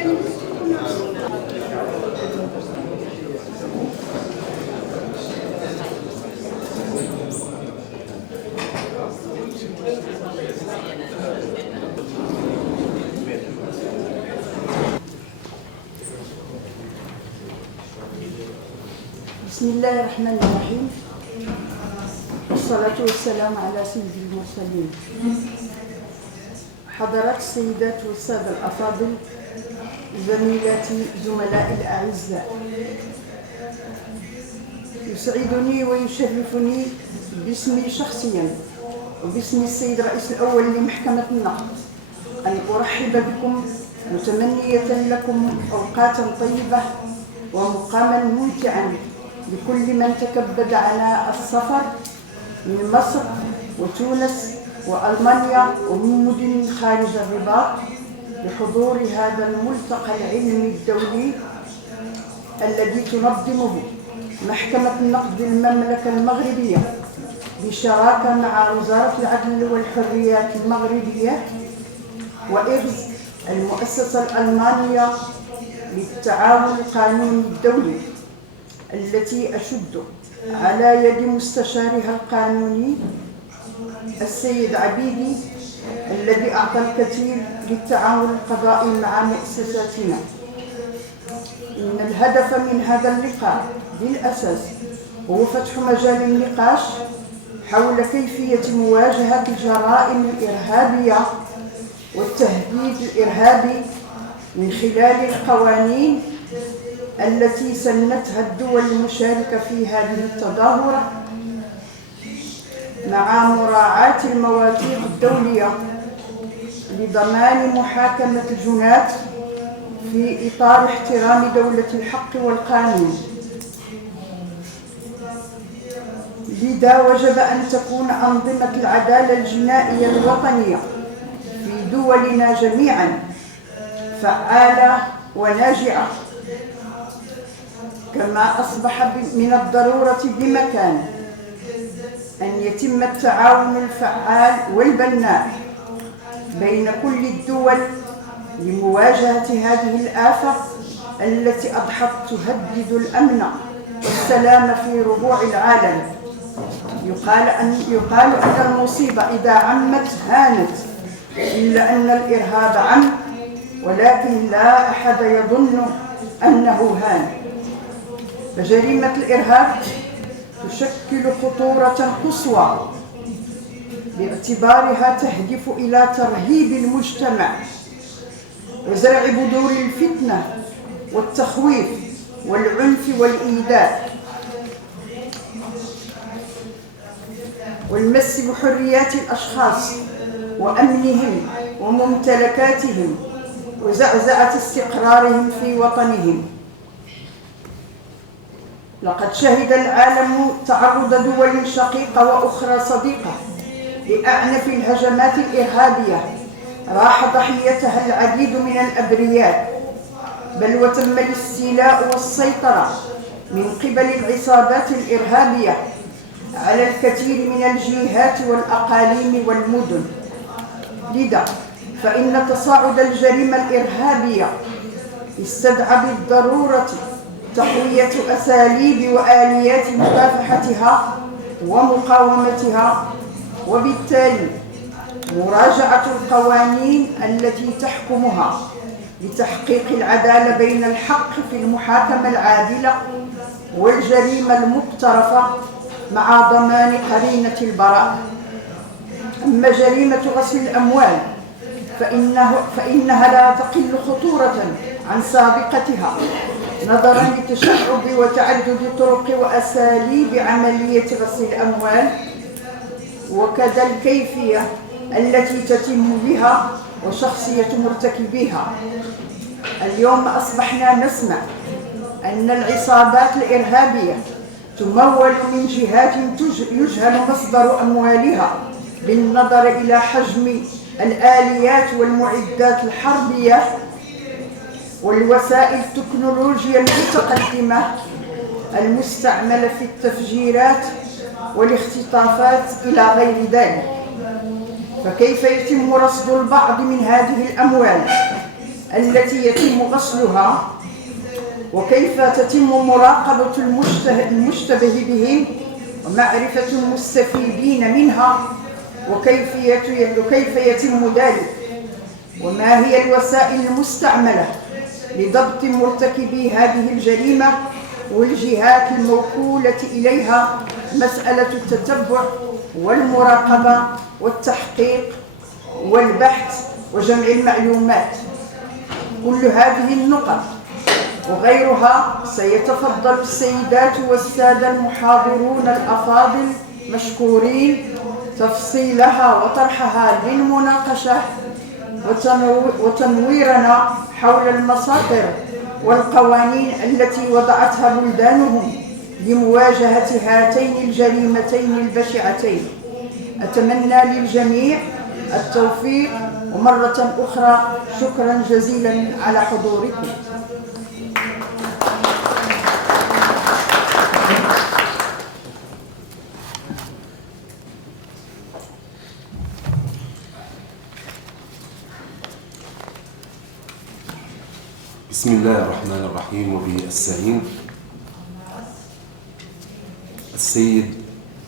بسم الله الرحمن الرحيم، والصلاة والسلام على سيد المرسلين. حضرات السيدات والسادة الأفاضل، زميلاتي زملائي الأعزاء، يسعدني ويشرفني باسمي شخصيا وباسم السيد الرئيس الأول لمحكمة النقد أن أرحب بكم، متمنية لكم أوقاتا طيبة ومقاما ممتعا لكل من تكبد عناء السفر من مصر وتونس وألمانيا ومن مدن خارج الرباط لحضور هذا الملتقى العلمي الدولي الذي تنظمه محكمة النقد المملكة المغربية بشراكة مع وزارة العدل والحريات المغربية وإغز المؤسسة الألمانية للتعاون القانوني الدولي، التي أشد على يد مستشارها القانوني السيد عبيدي الذي أعطى الكثير للتعاون القضائي مع مؤسساتنا. إن الهدف من هذا اللقاء بالأساس هو فتح مجال النقاش حول كيفية مواجهة الجرائم الإرهابية والتهديد الإرهابي من خلال القوانين التي سنتها الدول المشاركة في هذه التظاهرة، مع مراعاة المواثيق الدولية لضمان محاكمة الجناة في إطار احترام دولة الحق والقانون. لذا وجب أن تكون أنظمة العدالة الجنائية الوطنية في دولنا جميعا فعالة وناجعة، كما أصبح من الضرورة بمكان أن يتم التعاون الفعال والبناء بين كل الدول لمواجهة هذه الآفة التي أضحت تهدد الأمن والسلام في ربوع العالم. يقال أن المصيبة إذا عمت هانت، إلا أن الإرهاب عم، ولكن لا أحد يظن أنه هان. فجريمة الإرهاب تشكل خطورة قصوى باعتبارها تهدف إلى ترهيب المجتمع وزرع بذور الفتنة والتخويف والعنف والإيذاء والمس بحريات الأشخاص وأمنهم وممتلكاتهم وزعزعة استقرارهم في وطنهم. لقد شهد العالم تعرض دول شقيقة وأخرى صديقة لأعنف الهجمات الإرهابية، راح ضحيتها العديد من الأبرياء، بل وتم الاستيلاء والسيطرة من قبل العصابات الإرهابية على الكثير من الجهات والأقاليم والمدن. لذا فإن تصاعد الجريمة الإرهابية استدعى بالضرورة تقوية أساليب وآليات مكافحتها ومقاومتها، وبالتالي مراجعة القوانين التي تحكمها لتحقيق العدالة بين الحق في المحاكمة العادلة والجريمة المقترفة مع ضمان قرينة البراءة. أما جريمة غسل الأموال فإنها لا تقل خطورة عن سابقتها نظرا لتشعب وتعدد طرق وأساليب عملية غسل الأموال، وكذا الكيفية التي تتم بها وشخصية مرتكبيها. اليوم أصبحنا نسمع أن العصابات الإرهابية تمول من جهات يجهل مصدر أموالها بالنظر إلى حجم الآليات والمعدات الحربية والوسائل التكنولوجيا المتقدمة المستعملة في التفجيرات والاختطافات إلى غير ذلك. فكيف يتم رصد البعض من هذه الأموال التي يتم غسلها، وكيف تتم مراقبة المشتبه بهم ومعرفة المستفيدين منها، وكيف يتم ذلك، وما هي الوسائل المستعملة لضبط مرتكبي هذه الجريمة والجهات الموكولة إليها، مسألة التتبع والمراقبة والتحقيق والبحث وجمع المعلومات. كل هذه النقط وغيرها سيتفضل السيدات والسادة المحاضرون الأفاضل مشكورين تفصيلها وطرحها للمناقشة وتنويرنا حول المصادر والقوانين التي وضعتها بلدانهم لمواجهة هاتين الجريمتين البشعتين. أتمنى للجميع التوفيق، ومرة أخرى شكرا جزيلا على حضوركم. بسم الله الرحمن الرحيم وبه أستعين. السيد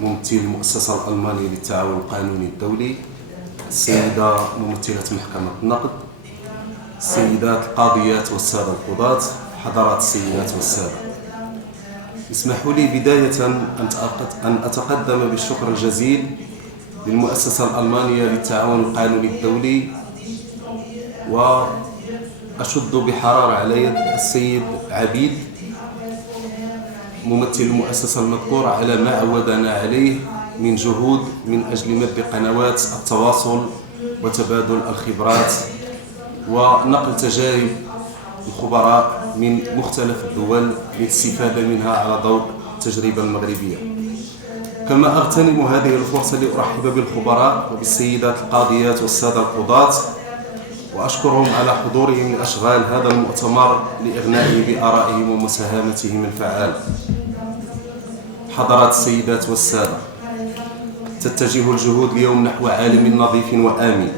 ممثل المؤسسة الألمانية للتعاون القانوني الدولي، السيدة ممثلة محكمة النقد، السيدات القاضيات والسادة القضاة، حضرات السيدات والسادة، اسمحوا لي بداية أن أتقدم بالشكر الجزيل للمؤسسة الألمانية للتعاون القانوني الدولي، وأشد بحرارة على يد السيد عبيد ممثل المؤسسة المذكورة على ما عودنا عليه من جهود من أجل مد قنوات التواصل وتبادل الخبرات ونقل تجارب الخبراء من مختلف الدول للاستفادة منها على ضوء التجربة المغربية. كما أغتنم هذه الفرصة لأرحب بالخبراء وبالسيدات القاضيات والسادة القضاة، وأشكرهم على حضورهم لأشغال هذا المؤتمر لإغنائه بآرائهم ومساهمتهم الفعالة. حضرات السيدات والسادة، تتجه الجهود اليوم نحو عالم نظيف وآمن،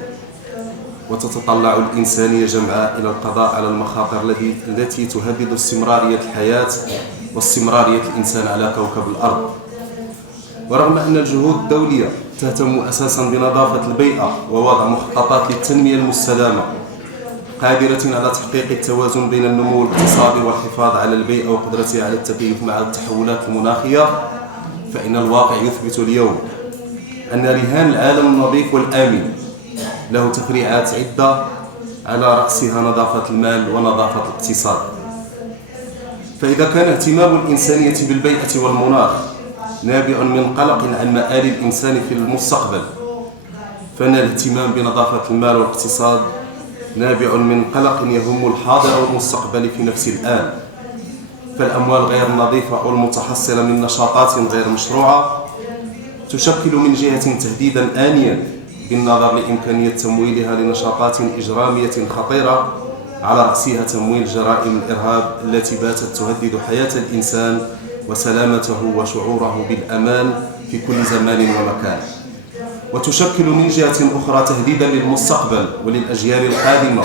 وتتطلع الإنسانية جمعاء إلى القضاء على المخاطر التي تهدد استمرارية الحياة واستمرارية الإنسان على كوكب الأرض. ورغم أن الجهود الدولية تهتم أساساً بنظافة البيئة ووضع مخططات للتنمية المستدامة قادرة على تحقيق التوازن بين النمو الاقتصادي والحفاظ على البيئة وقدرتها على التكيف مع التحولات المناخية، فإن الواقع يثبت اليوم أن رهان العالم النظيف والآمن له تفريعات عدة، على رأسها نظافة المال ونظافة الاقتصاد. فإذا كان اهتمام الإنسانية بالبيئة والمناخ نابع من قلق عن مآل الإنسان في المستقبل، فإن الاهتمام بنظافة المال والاقتصاد نابع من قلق يهم الحاضر والمستقبل في نفس الآن. فالأموال غير النظيفة والمتحصلة من نشاطات غير مشروعة تشكل من جهة تهديدا آنيا بالنظر لإمكانية تمويلها لنشاطات إجرامية خطيرة، على رأسها تمويل جرائم الإرهاب التي باتت تهدد حياة الإنسان وسلامته وشعوره بالأمان في كل زمان ومكان، وتشكل من جهة أخرى تهديدا للمستقبل وللأجيال القادمة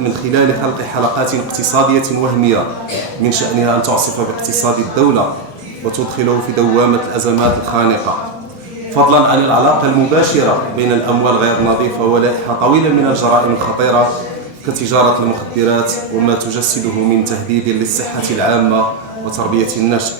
من خلال خلق حلقات اقتصادية وهمية من شأنها أن تعصف باقتصاد الدولة وتدخله في دوامة الأزمات الخانقة، فضلا عن العلاقة المباشرة بين الأموال غير نظيفة ولائحة طويلة من الجرائم الخطيرة كتجارة المخدرات وما تجسده من تهديد للصحة العامة وتربية النشء،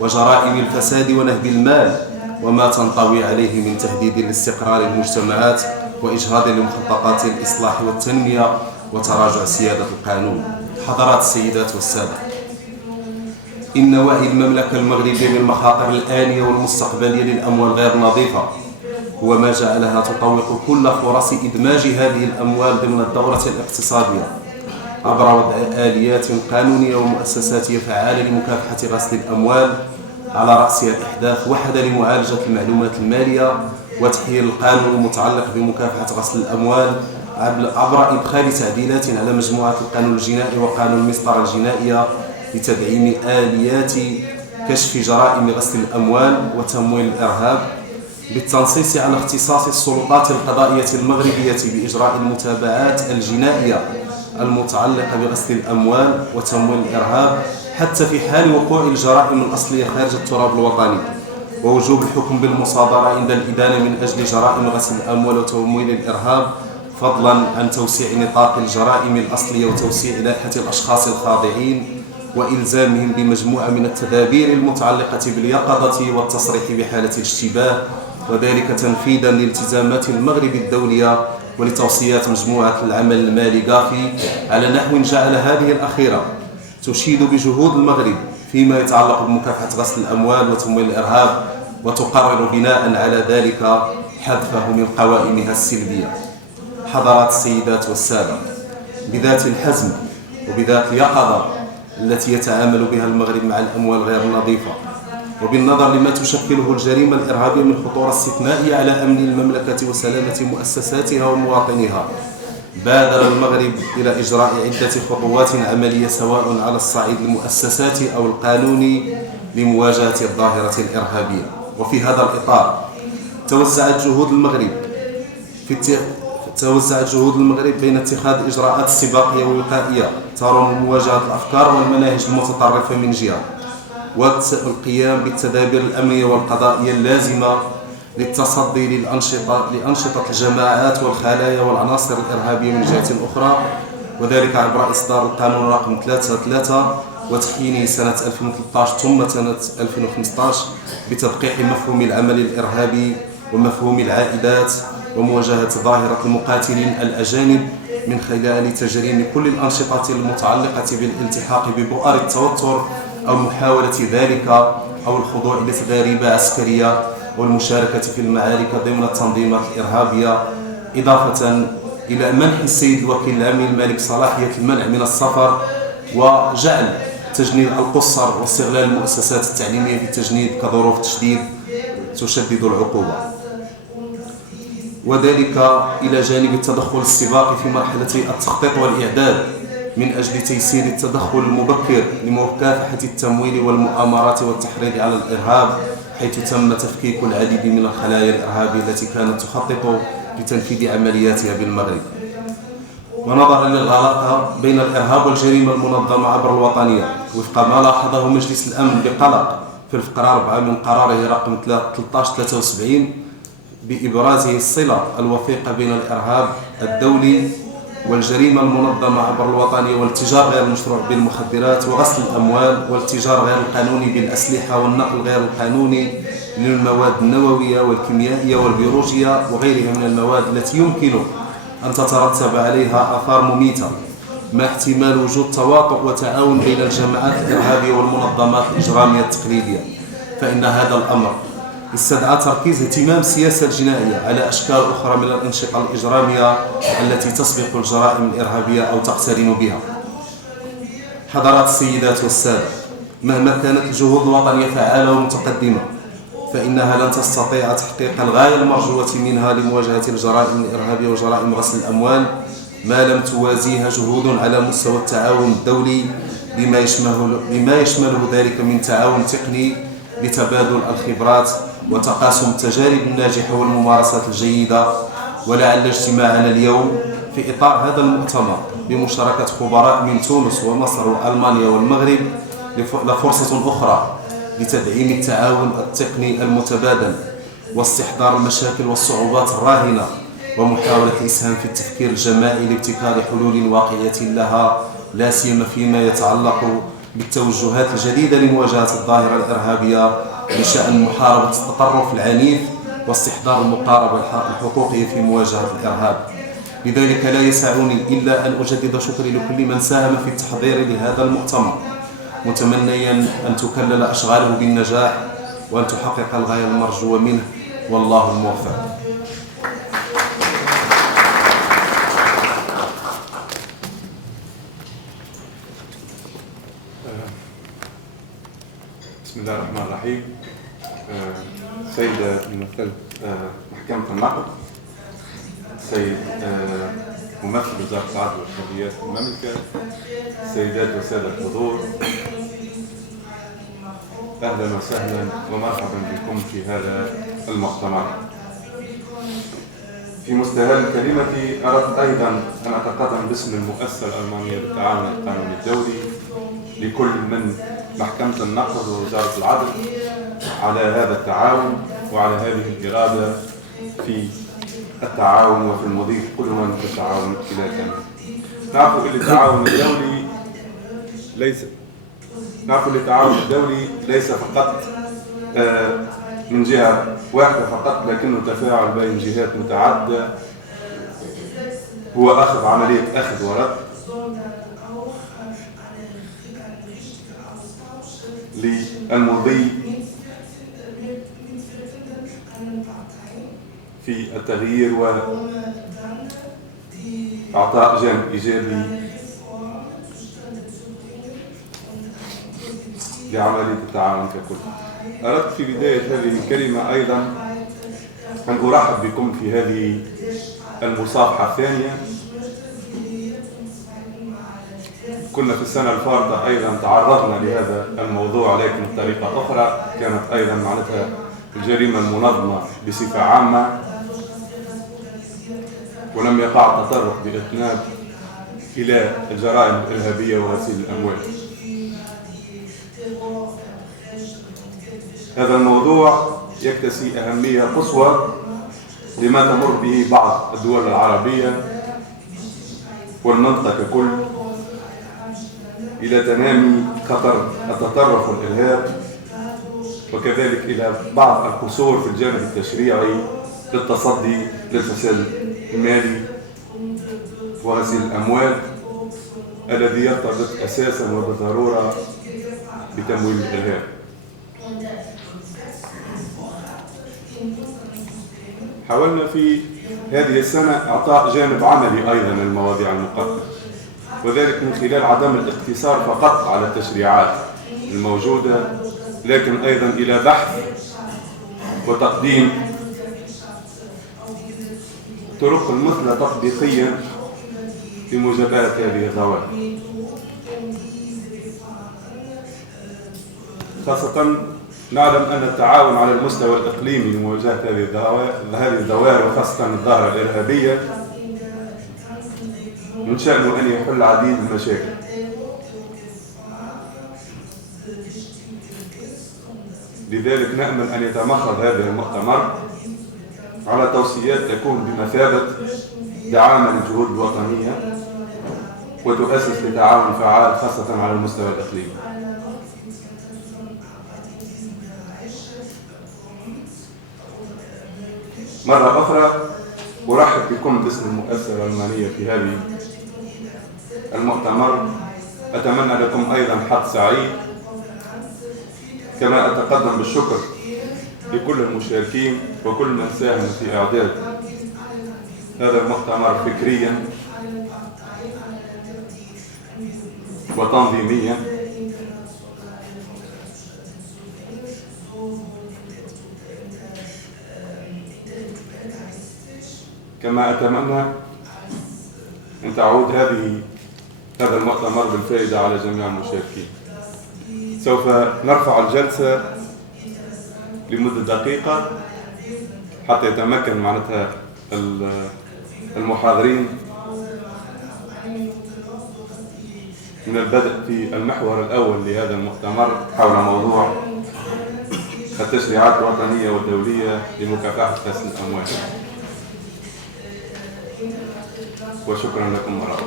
وجرائم الفساد ونهب المال وما تنطوي عليه من تهديد لاستقرار المجتمعات وإجهاض لمخططات الإصلاح والتنمية وتراجع سيادة القانون. حضرات السيدات والسادة، إن وعي المملكة المغربية بالمخاطر الآنية والمستقبلية للأموال غير نظيفة هو ما جعلها تطوق كل فرص إدماج هذه الأموال ضمن الدورة الاقتصادية عبر وضع آليات قانونية ومؤسساتية فعالة لمكافحة غسل الأموال، على رأسها إحداث وحدة لمعالجة المعلومات المالية وتحيير القانون المتعلق بمكافحة غسل الأموال عبر إدخال تعديلات على مجموعة القانون الجنائي وقانون المسطرة الجنائية لتدعيم آليات كشف جرائم غسل الأموال وتمويل الإرهاب، بالتنصيص على اختصاص السلطات القضائية المغربية بإجراء المتابعات الجنائية المتعلقة بغسل الأموال وتمويل الإرهاب حتى في حال وقوع الجرائم الأصلية خارج التراب الوطني، ووجوب الحكم بالمصادرة عند الإدانة من أجل جرائم غسل الأموال وتمويل الإرهاب، فضلا عن توسيع نطاق الجرائم الأصلية وتوسيع لائحة الأشخاص الخاضعين وإلزامهم بمجموعة من التدابير المتعلقة باليقظة والتصريح بحالة الاشتباه، وذلك تنفيذا لالتزامات المغرب الدولية ولتوصيات مجموعة العمل المالي غافي، على نحو جعل هذه الأخيرة تشيد بجهود المغرب فيما يتعلق بمكافحة غسل الأموال وتمويل الإرهاب، وتقرر بناء على ذلك حذفه من قوائمها السلبية. حضرات السيدات والسادة، بذات الحزم وبذات اليقظة التي يتعامل بها المغرب مع الأموال غير النظيفة، وبالنظر لما تشكله الجريمة الإرهابية من خطورة استثنائية على أمن المملكة وسلامة مؤسساتها ومواطنيها، بادر المغرب إلى إجراء عدة خطوات عملية سواء على الصعيد المؤسساتي أو القانوني لمواجهة الظاهرة الإرهابية. وفي هذا الإطار توزعت جهود المغرب بين اتخاذ إجراءات استباقية ووقائية ترم مواجهة الأفكار والمناهج المتطرفة من جهة، والقيام بالتدابير الأمنية والقضائية اللازمة للتصدي لأنشطة الجماعات والخلايا والعناصر الإرهابية من جهة أخرى، وذلك عبر إصدار القانون رقم 33 وتحيينه سنة 2013 ثم سنة 2015 بتدقيق مفهوم العمل الإرهابي ومفهوم العائدات ومواجهة ظاهرة المقاتلين الأجانب من خلال تجريم كل الأنشطة المتعلقة بالالتحاق ببؤر التوتر أو محاولة ذلك أو الخضوع لتدريبات عسكرية والمشاركة في المعارك ضمن التنظيمات الإرهابية، إضافة إلى منح السيد الوكيل العام المالك صلاحية المنع من السفر، وجعل تجنيد القصر واستغلال المؤسسات التعليمية في التجنيد كظروف تشديد تشدد العقوبة، وذلك إلى جانب التدخل السباقي في مرحلة التخطيط والإعداد من أجل تيسير التدخل المبكر لمكافحة التمويل والمؤامرات والتحريض على الإرهاب، حيث تم تفكيك العديد من الخلايا الإرهابية التي كانت تخطط لتنفيذ عملياتها بالمغرب. ونظرا للعلاقة بين الإرهاب والجريمة المنظمة عبر الوطنية، وفق ما لاحظه مجلس الأمن بقلق في الفقرة 4 من قراره رقم 1373 بإبرازه الصلة الوثيقة بين الإرهاب الدولي والجريمة المنظمة عبر الوطنية والاتجار غير المشروع بالمخدرات وغسل الأموال والاتجار غير القانوني بالأسلحة والنقل غير القانوني للمواد النووية والكيميائية والبيولوجية وغيرها من المواد التي يمكن أن تترتب عليها آثار مميتة، مع احتمال وجود تواطؤ وتعاون بين الجماعات الإرهابية والمنظمات الإجرامية التقليدية، فإن هذا الأمر استدعى تركيز اهتمام السياسة الجنائية على أشكال أخرى من الأنشطة الإجرامية التي تسبق الجرائم الإرهابية أو تقترن بها. حضرات السيدات والسادة، مهما كانت الجهود الوطنية فعالة ومتقدمة، فإنها لن تستطيع تحقيق الغاية المرجوة منها لمواجهة الجرائم الإرهابية وجرائم غسل الأموال ما لم توازيها جهود على مستوى التعاون الدولي بما يشمله ذلك من تعاون تقني لتبادل الخبرات وتقاسم التجارب الناجحة والممارسات الجيدة. ولعل اجتماعنا اليوم في إطار هذا المؤتمر بمشاركة خبراء من تونس ومصر وألمانيا والمغرب لفرصة أخرى لتدعيم التعاون التقني المتبادل واستحضار المشاكل والصعوبات الراهنة ومحاولة الإسهام في التفكير الجماعي لابتكار حلول واقعية لها، لا سيما فيما يتعلق بالتوجهات الجديدة لمواجهة الظاهرة الإرهابية بشأن محاربة التطرف العنيف واستحضار المقاربة الحقوقية في مواجهة الإرهاب. لذلك لا يسعني إلا أن أجدد شكري لكل من ساهم في التحضير لهذا المؤتمر، متمنيا أن تكلل أشغاله بالنجاح وأن تحقق الغاية المرجوة منه، والله الموفق. بسم الله الرحمن الرحيم. سيد ممثل محكمة النقد، سيد ممثل وزارة العدل والحريات في المملكة، سيدات وسادة الحضور، أهلا وسهلا ومرحبا بكم في هذا المؤتمر. في مستهل كلمتي أردت أيضا أن أتقدم باسم المؤسسة الألمانية للتعاون القانوني الدولي لكل من محكمة النقد ووزارة العدل على هذا التعاون وعلى هذه الإرادة في التعاون وفي المضي قدما في التعاون كلاهما. نعرف أن التعاون الدولي ليس فقط من جهة واحدة فقط، لكنه تفاعل بين جهات متعددة، هو عملية أخذ ورد للمضي في التغيير وإعطاء جانب إيجابي لعملية التعاون ككل. أردت في بداية هذه الكلمة أيضا أن أرحب بكم في هذه المصافحة الثانية. كنا في السنة الفارطة أيضا تعرضنا لهذا الموضوع، لكن بطريقة أخرى كانت أيضا معناتها الجريمة المنظمة بصفة عامة، ولم يقع تطرق بإطناب إلى الجرائم الإرهابية وغسيل الأموال. هذا الموضوع يكتسي أهمية قصوى لما تمر به بعض الدول العربية والمنطقة ككل إلى تنامي خطر التطرف والإرهاب، وكذلك إلى بعض القصور في الجانب التشريعي للتصدي للفساد المالي وغسيل الأموال الذي يرتبط أساسا وبضرورة بتمويل الإرهاب. حاولنا في هذه السنة إعطاء جانب عملي أيضا للمواضيع المقدمة، وذلك من خلال عدم الاقتصار فقط على التشريعات الموجودة، لكن أيضا إلى بحث وتقديم طرق مثلى تطبيقيا لمجابهة هذه الظواهر، خاصة نعلم أن التعاون على المستوى الإقليمي لمواجهة هذه الظواهر وخاصة الظاهرة الإرهابية من شأنه أن يحل العديد من المشاكل. لذلك نأمل أن يتمخض هذا المؤتمر على توصيات تكون بمثابة دعامة للجهود الوطنية وتؤسس لتعاون فعال خاصة على المستوى الإقليمي. مرة أخرى أرحب بكم باسم المؤسسة الألمانية في هذه المؤتمر. أتمنى لكم أيضا حظ سعيد، كما أتقدم بالشكر لكل المشاركين وكل من ساهم في إعداد هذا المؤتمر فكريا وتنظيميا. كما أتمنى أن تعود هذا المؤتمر بالفائدة على جميع المشاركين. سوف نرفع الجلسة لمدة دقيقة حتى يتمكن معناتها المحاضرين من البدء في المحور الأول لهذا المؤتمر حول موضوع التشريعات الوطنية والدولية لمكافحة غسيل الأموال. وشكرا لكم مرة أخرى.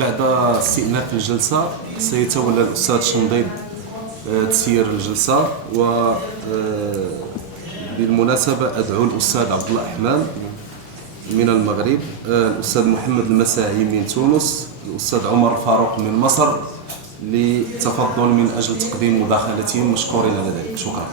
بعد استئناف الجلسة سيتولى الأستاذ شنضيد تسيير الجلسة، وبالمناسبة أدعو الأستاذ عبد الله أحمد من المغرب، الأستاذ محمد المساعي من تونس، الأستاذ عمر فاروق من مصر لتفضل من أجل تقديم مداخلتهم، مشكورين على ذلك. شكرا.